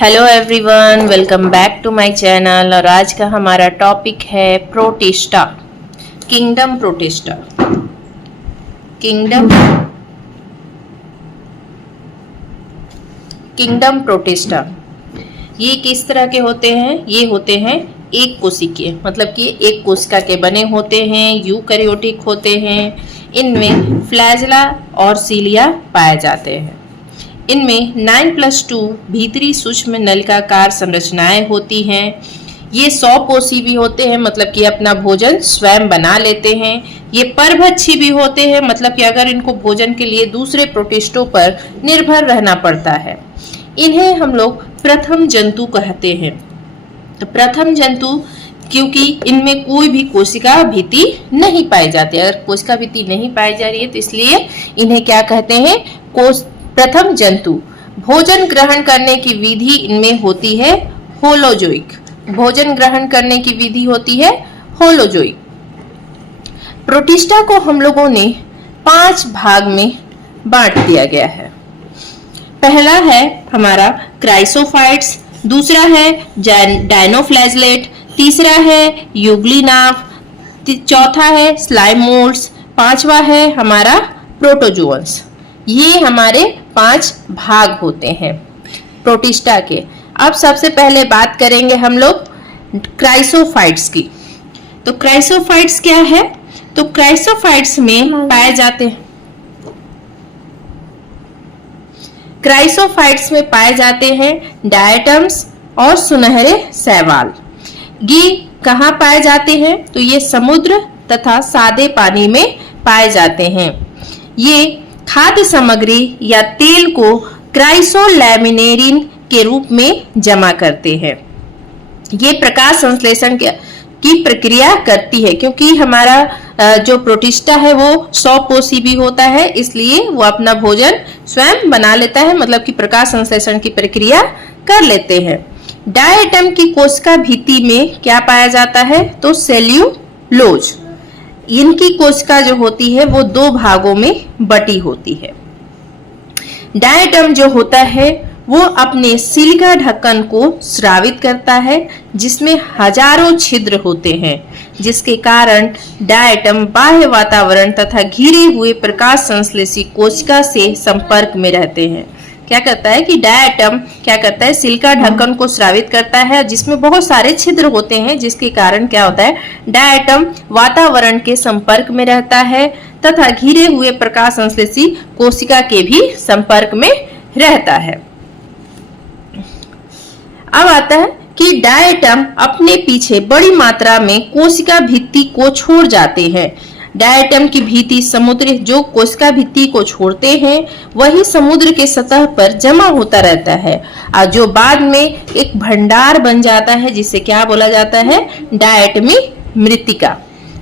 Hello everyone, welcome back to my channel. और आज का हमारा टॉपिक है Protista, kingdom Protista. Kingdom Protista ये किस तरह के होते हैं? ये होते हैं एक कोशिकीय, मतलब कि एक कोशिका के बने होते हैं, यूकैरियोटिक होते हैं। इनमें फ्लैजेला और सीलिया पाए जाते हैं। इनमें 9+2 भीतरी सूक्ष्म नलिकाकार संरचनाएं होती हैं। ये 100 कोशी भी होते हैं, मतलब कि अपना भोजन स्वयं बना लेते हैं। ये परभक्षी भी होते हैं, मतलब कि अगर इनको भोजन के लिए दूसरे प्रोटिस्टों पर निर्भर रहना पड़ता है। इन्हें हम लोग प्रथम जंतु कहते हैं। तो प्रथम जंतु क्योंकि इनमें कोई भी कोशिका भित्ति नहीं पाई जाती। अगर कोशिका भित्ति नहीं पाई जा रही है तो इसलिए इन्हें क्या कहते हैं? प्रथम जंतु। भोजन ग्रहण करने की विधि इनमें होती है होलोजोइक। भोजन ग्रहण करने की विधि होती है होलोजोइक। प्रोटिस्टा को हम लोगों ने 5 भाग में बांट दिया गया है। पहला है हमारा क्राइसोफाइट्स, दूसरा है डायनोफ्लैजलेट, तीसरा है यूग्लिनाव, चौथा है स्लाइम मोल्ड्स, पांचवा है हमारा प्रोटोजोअन्स। ये हमारे 5 भाग होते हैं प्रोटिस्टा के। अब सबसे पहले बात करेंगे हम लोग क्राइसोफाइट्स की। तो क्राइसोफाइट्स क्या है? तो क्राइसोफाइट्स में पाए जाते हैं डायटम्स और सुनहरे शैवाल। ये कहाँ पाए जाते हैं? तो ये समुद्र तथा सादे पानी में पाए जाते हैं। ये खाद्य सामग्री या तेल को क्राइसोलैमिनेरिन के रूप में जमा करते हैं। ये प्रकाश संश्लेषण की प्रक्रिया करती है, क्योंकि हमारा जो प्रोटिस्टा है वो 100 कोशी भी होता है, इसलिए वो अपना भोजन स्वयं बना लेता है, मतलब कि प्रकाश संश्लेषण की प्रक्रिया कर लेते हैं। डायटम की कोशिका भित्ति में क्या पाया जाता है? तो सेल्यूलोज। इनकी कोशिका जो होती है वो 2 भागों में बटी होती है। डायटम जो होता है वो अपने सिलिका ढक्कन को स्रावित करता है, जिसमें हजारों छिद्र होते हैं, जिसके कारण डायटम बाह्य वातावरण तथा घिरे हुए प्रकाश संश्लेषी कोशिका से संपर्क में रहते हैं। क्या करता है कि डायटम क्या करता है? सिलिका ढक्कन को स्रावित करता है, जिसमें बहुत सारे छिद्र होते हैं, जिसके कारण क्या होता है? डायटम वातावरण के संपर्क में रहता है तथा घिरे हुए प्रकाश संश्लेषी कोशिका के भी संपर्क में रहता है। अब आता है कि डायटम अपने पीछे बड़ी मात्रा में कोशिका भित्ति को छोड़ जाते हैं। डायटम की भित्ति समुद्र जो कोशिका भित्ति को छोड़ते हैं वही समुद्र के सतह पर जमा होता रहता है, और जो बाद में एक भंडार बन जाता है, जिसे क्या बोला जाता है? डायटमी मृत्तिका।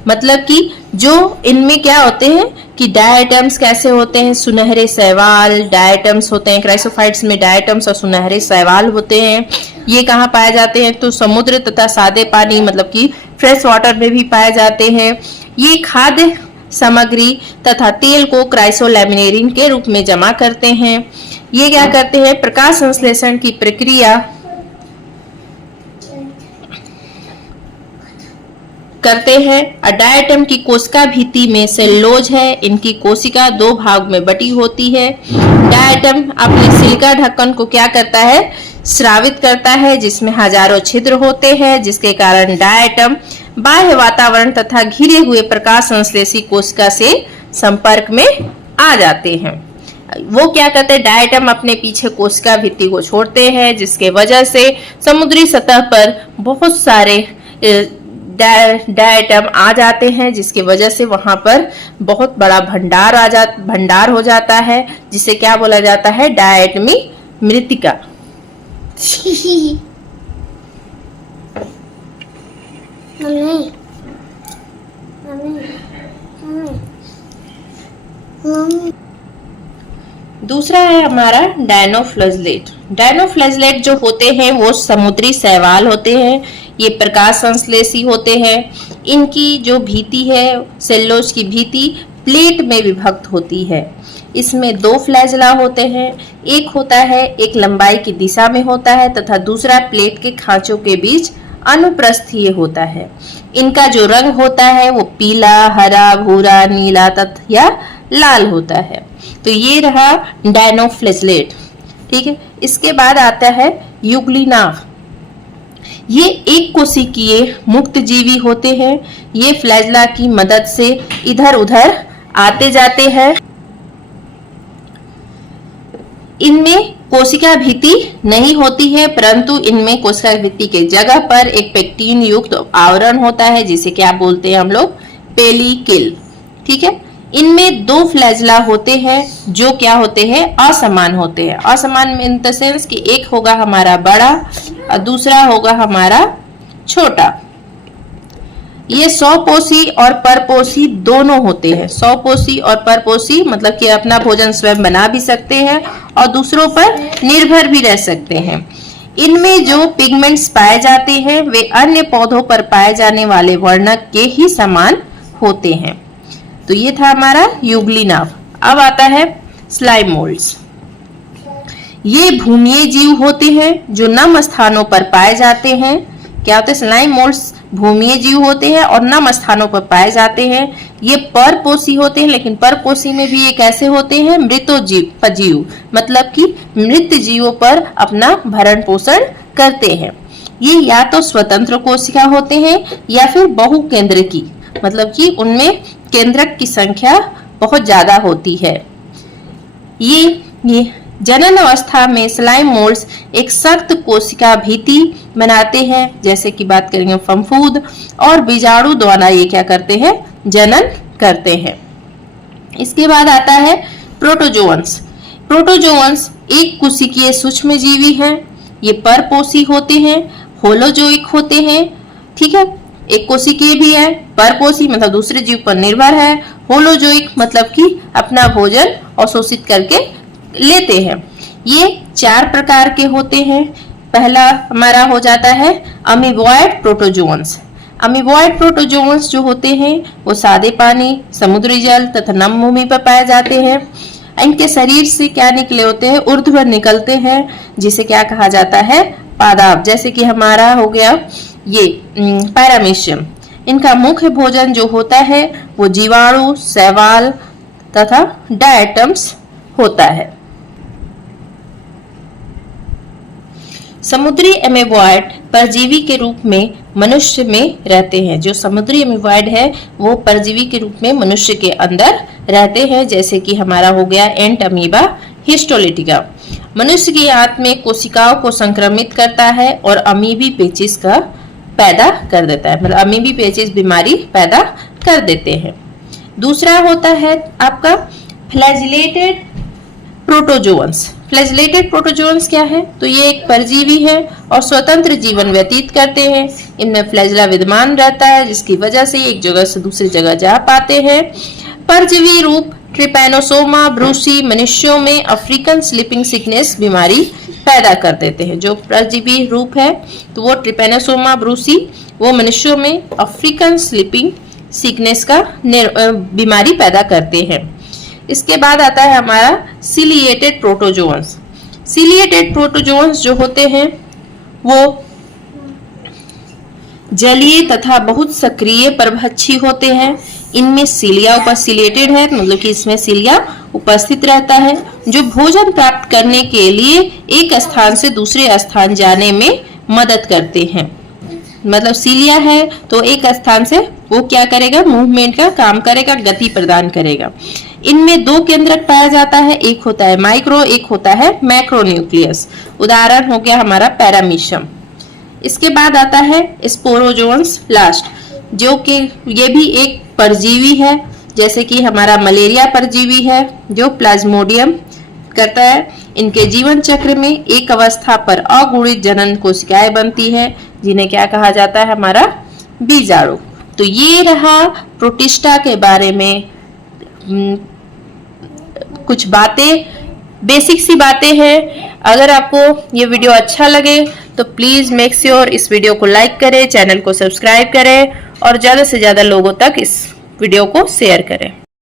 मतलब कि जो इनमें क्या होते हैं कि डायटम्स कैसे होते हैं? सुनहरे शैवाल डायटम्स होते हैं। क्राइसोफाइट्स में डायटम्स और सुनहरे शैवाल होते हैं। ये कहाँ पाए जाते हैं? तो समुद्र तथा सादे पानी, मतलब कि फ्रेश वाटर में भी पाए जाते हैं। ये खाद्य सामग्री तथा तेल को क्राइसोलैमिनेरिन के रूप में जमा करते हैं। ये क्या करते हैं? प्रकाश संश्लेषण की प्रक्रिया करते हैं। डायटम की कोशिका भित्ति में सेल्यूलोज है। इनकी कोशिका 2 भाग में बटी होती है। डायटम अपने सिलिका ढक्कन को क्या करता है? स्रावित करता है, जिसमें हजारों छिद्र होते हैं, जिसके कारण डायटम बाह्य वातावरण तथा घिरे हुए प्रकाश संश्लेषी कोशिका से संपर्क में आ जाते हैं। वो क्या करते हैं? डायटम अपने पीछे कोशिका भित्ति को छोड़ते हैं, जिसके वजह से समुद्री सतह पर बहुत सारे डायटम आ जाते हैं, जिसकी वजह से वहां पर बहुत बड़ा भंडार हो जाता है, जिसे क्या बोला जाता है? डायटमी मृत्तिका। दूसरा है हमारा डायनोफ्लैजलेट। डायनोफ्लैजलेट जो होते हैं वो समुद्री शैवाल होते हैं। ये प्रकाश संश्लेषी होते हैं। इनकी जो भित्ति है, सेल्यूलोज की भित्ति प्लेट में विभक्त होती है। इसमें 2 फ्लैजला होते हैं, एक होता है एक लंबाई की दिशा में होता है तथा दूसरा प्लेट के खांचों के बीच अनुप्रस्थीय होता है। इनका जो रंग होता है वो पीला, हरा, भूरा, नीला तथा लाल होता है। तो ये रहा डायनोफ्लैजलेट। ठीक है, इसके बाद आता है युग्लिनाभ। ये एक कोशिकीय मुक्त जीवी होते हैं। ये फ्लैजला की मदद से इधर उधर आते जाते हैं। इनमें कोशिका भित्ति नहीं होती है, परंतु इनमें कोशिका भित्ति के जगह पर एक पेक्टिन युक्त आवरण होता है जिसे क्या बोलते हैं हम लोग, पेलिकिल। ठीक है, इनमें 2 फ्लैजला होते हैं जो क्या होते हैं, असमान होते हैं। असमान इन द सेंस कि एक होगा हमारा बड़ा और दूसरा होगा हमारा छोटा। ये स्वपोषी और परपोषी दोनों होते हैं। स्वपोषी और परपोषी मतलब कि अपना भोजन स्वयं बना भी सकते हैं और दूसरों पर निर्भर भी रह सकते हैं। इनमें जो पिगमेंट्स पाए जाते हैं वे अन्य पौधों पर पाए जाने वाले वर्णक के ही समान होते हैं। तो ये था हमारा युग्लिनाभ। अब आता है स्लाइम मोल्ड्स। ये भूमीय जीव होते हैं जो नम स्थानों पर पाए जाते हैं। क्या होते हैं, स्लाइम मोल्ड्स भूमीय जीव होते हैं और नम स्थानों पर पाए जाते हैं। ये परपोषी होते हैं, लेकिन परपोषी में भी ये कैसे होते हैं, मृतोजीव मतलब कि मृत जीवों पर अपना भरण पोषण करते हैं। ये या तो स्वतंत्र कोशिका होते हैं या फिर बहुकेंद्रकी, मतलब कि उनमें केंद्रक की संख्या बहुत ज्यादा होती है। ये जनन अवस्था में स्लाइम मोल्ड्स एक सख्त कोशिका भित्ति बनाते हैं, जैसे कि बात करेंगे फफूंद, और बीजाणु द्वारा ये क्या करते हैं, जनन करते हैं। इसके बाद आता है प्रोटोजोअन्स। प्रोटोजोअन्स एक कोशिकीय सूक्ष्म जीवी हैं। ये परपोषी होते हैं, होलोजोइक होते हैं। ठीक है, एक कोशिकीय भी है, परपोषी मतलब दूसरे जीव पर निर्भर है, होलोजोइक मतलब कि अपना भोजन अवशोषित करके लेते हैं। ये 4 प्रकार के होते हैं। पहला हमारा हो जाता है अमीबॉयड प्रोटोजोअन्स। अमीबॉयड प्रोटोजोअन्स जो होते हैं वो सादे पानी, समुद्री जल तथा नम भूमि पर पाए जाते हैं। इनके शरीर से क्या निकले होते हैं, ऊर्ध्व निकलते हैं, जिसे क्या कहा जाता है, पादाप। जैसे कि हमारा हो गया ये पैरामीशियम। इनका मुख्य भोजन जो होता है वो जीवाणु, शैवाल तथा डायटम्स होता है। समुद्री एमीबॉयड परजीवी के रूप में मनुष्य में रहते हैं। जो समुद्री एमीबॉयड है वो परजीवी के रूप में मनुष्य के अंदर रहते हैं, जैसे कि हमारा हो गया एंट अमीबा हिस्टोलिटिका। मनुष्य की आंत में कोशिकाओं को संक्रमित करता है और अमीबी पेचिस का पैदा कर देता है, मतलब अमीबी पेचिस बीमारी पैदा कर देते हैं। दूसरा होता है आपका फ्लैजिलेटेड प्रोटोजोअन्स। फ्लैजिलेटेड प्रोटोजोअन्स क्या है, तो ये एक परजीवी है और स्वतंत्र जीवन व्यतीत करते हैं। इनमें फ्लैजिला विद्यमान रहता है, जिसकी वजह से एक जगह से दूसरी जगह जा पाते हैं। परजीवी रूप ट्रिपैनोसोमा ब्रूसी मनुष्यों में अफ्रीकन स्लीपिंग सिकनेस बीमारी पैदा कर देते हैं। जो परजीवी रूप है तो वो ट्रिपैनोसोमा ब्रूसी, वो मनुष्यों में अफ्रीकन स्लीपिंग सिकनेस का बीमारी पैदा करते हैं। इसके बाद आता है हमारा सिलिएटेड प्रोटोजोअन्स। सिलिएटेड प्रोटोजोअन्स जो होते हैं वो जलीय तथा बहुत सक्रिय परभक्षी होते हैं। इनमें सिलिया उपसिलिएटेड है, मतलब कि इसमें सिलिया उपस्थित रहता है, जो भोजन प्राप्त करने के लिए एक स्थान से दूसरे स्थान जाने में मदद करते हैं। मतलब सिलिया है तो एक स्थान से वो क्या करेगा, मूवमेंट का काम करेगा, गति प्रदान करेगा। इनमें 2 केंद्रक पाया जाता है, एक होता है माइक्रो, एक होता है मैक्रोन्यूक्लियस। उदाहरण हो गया हमारा पैरामीशियम। इसके बाद आता है स्पोरोजोअन्स लास्ट, जो कि ये भी एक परजीवी है, जैसे कि हमारा मलेरिया परजीवी है जो प्लाज्मोडियम करता है। इनके जीवन चक्र में एक अवस्था पर अगुणित जनन कोशिकाएं बनती है, जिन्हें क्या कहा जाता है, हमारा बीजाणु। तो ये रहा प्रोटिस्टा के बारे में कुछ बातें, बेसिक सी बातें हैं। अगर आपको ये वीडियो अच्छा लगे तो प्लीज मेक श्योर इस वीडियो को लाइक करें, चैनल को सब्सक्राइब करें और ज्यादा से ज्यादा लोगों तक इस वीडियो को शेयर करें।